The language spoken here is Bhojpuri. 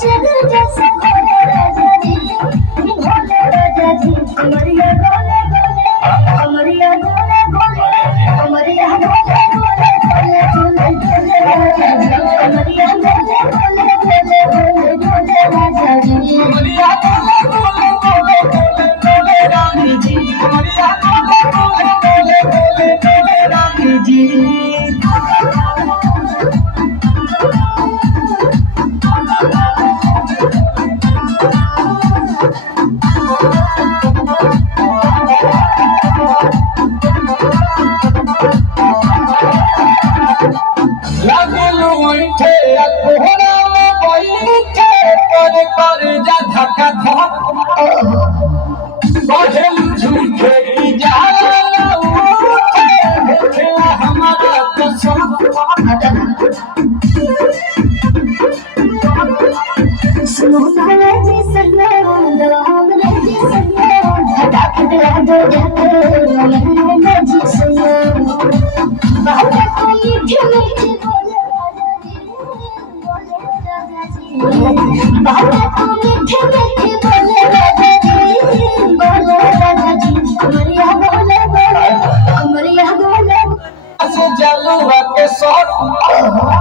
चले जैसे भोले राजा जी, भोले राजा जी। कमरिया गोले गोले, कमरिया गोले गोले, कमरिया गोले गोले गोले गोले गोले राजा जी। कमरिया गोले गोले गोले गोले गोले राजा जी। कमरिया गोले गोले गोले गोले गोले रानी जी, कमरिया गोले गोले गोले गोले गोले रानी जी। लागलू उठे कोहरा में बैठे कर कर जा धक्का धक बढ़ेलू झूठे की जाला उठे देखला हमारा कसम। सुनो ना जी सन्ना, हमरा जी सन्ना, धड़क दिला दो जाके हमरा जी सन्ना। बहुत कोई मीठे बोले राजा जी, बोले राजा जी। बहुत मीठे बोले राजा जी, बोले राजा जी। कमरिया बोले बोले, कमरिया बोले से जलवा के शॉट होला।